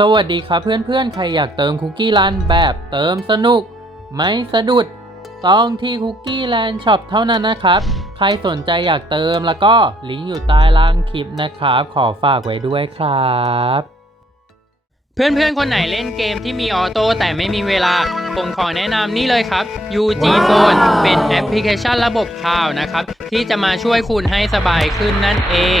สวัสดีครับเพื่อนๆ ใครอยากเติมคุกกี้รันแบบเติมสนุก ไม่สะดุด ต้องที่คุกกี้แลนด์ช็อปเท่านั้นนะครับ ใครสนใจอยากเติมแล้วก็ลิงก์อยู่ใต้ล่างคลิปนะครับ ขอฝากไว้ด้วยครับ เพื่อนๆ คนไหนเล่นเกมที่มีออโต้แต่ไม่มีเวลา ผมขอแนะนำนี่เลยครับ UG Phone เป็นแอปพลิเคชันระบบข่าวนะครับ ที่จะมาช่วยคุณให้สบายขึ้นนั่นเอง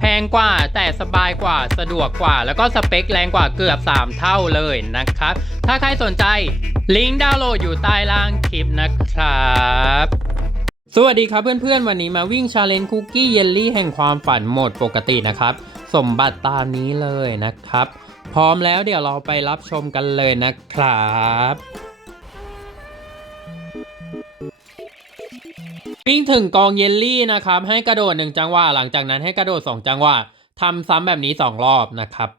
แพงกว่าแต่สบายกว่าสะดวกกว่า แล้วก็สเปคแรงกว่าเกือบ 3 เท่าเลยนะครับ ถ้าใครสนใจลิงก์ดาวน์โหลดอยู่ใต้ล่างคลิปนะครับสวัสดีครับเพื่อนๆ วันนี้มาวิ่งชาเลนจ์คุกกี้เยลลี่แห่งความฝันโหมดปกตินะครับ สมบัติตามนี้เลยนะครับ พร้อมแล้วเดี๋ยวเราไปรับชมกันเลยนะครับ วิ่งถึงกองเยลลี่นะครับให้กระโดดหนึ่งจังหวะหลังจากนั้นให้กระโดดสองจังหวะทำซ้ำแบบนี้สองรอบนะครับ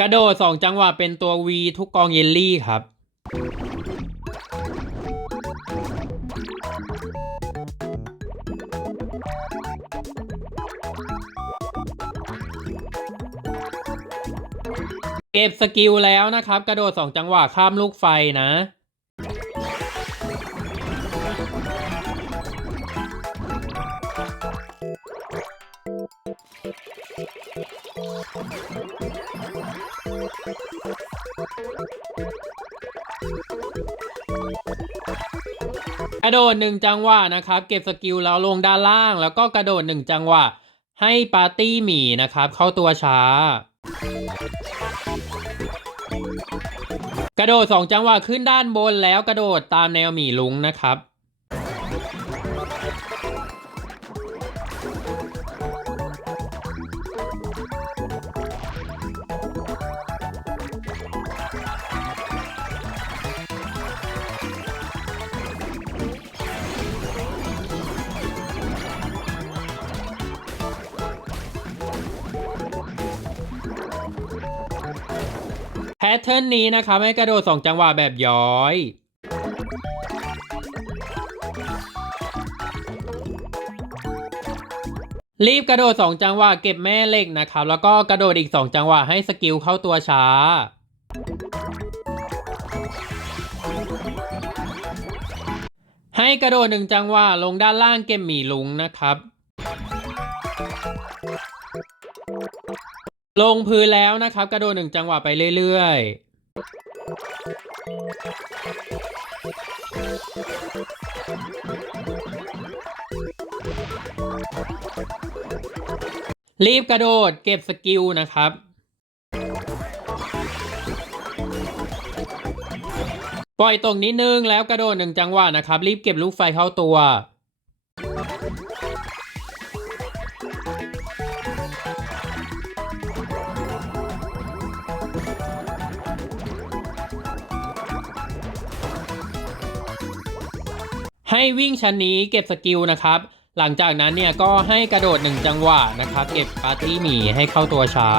กระโดดสองจังหวะเป็นตัว V ทุกกองเยลลี่ครับ เก็บสกิลแล้วนะครับ กระโดด2จังหวะข้ามลูกไฟนะ กระโดดหนึ่งจังหวะนะครับ เก็บสกิลแล้วลงด้านล่าง แล้วก็กระโดดหนึ่งจังหวะ ให้ปาร์ตี้หมีนะครับ เข้าตัวช้า กระโดดสองจังหวะขึ้นด้านบนแล้วกระโดดตามแนวหมีลุงนะครับ ทเทิร์นนี้นะครับให้กระโดด 2 จังหวะแบบย้อย รีบกระโดด 2 จังหวะเก็บแม่เหล็กนะครับ แล้วก็กระโดดอีก 2 จังหวะให้สกิลเข้าตัวช้า ให้กระโดด1จังหวะลงด้านล่างเก็บหมีลุงนะครับ ลงพื้นแล้วนะครับ กระโดดหนึ่งจังหวะไปเรื่อยๆ รีบกระโดดเก็บสกิลนะครับ ปล่อยตรงนิดนึงแล้วกระโดดหนึ่งจังหวะนะครับ รีบเก็บลูกไฟเข้าตัว ให้วิ่งชั้นนี้เก็บสกิลนะครับ หลังจากนั้นเนี่ยก็ให้กระโดดหนึ่งจังหวะนะครับ เก็บปาร์ตี้หมีให้เข้าตัวช้า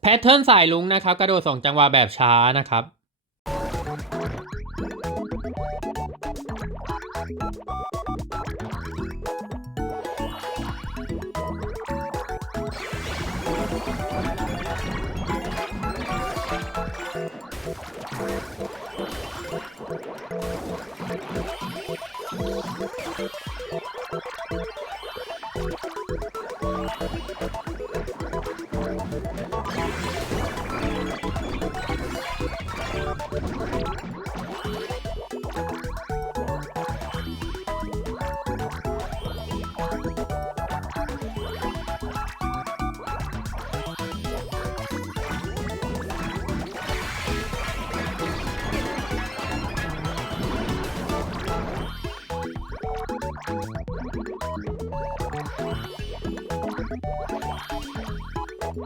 แพทเทิร์นสายลุงนะครับ กระโดด 2 จังหวะแบบช้านะครับ you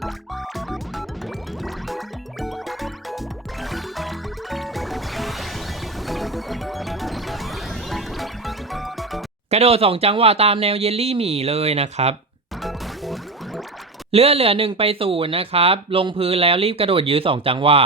กระโดดสองจังหวะตามแนวเยลลี่หมี่เลยนะครับ เลือเหลือหนึ่งไปศูนย์นะครับ ลงพื้นแล้วรีบกระโดดยื้อสองจังหวะ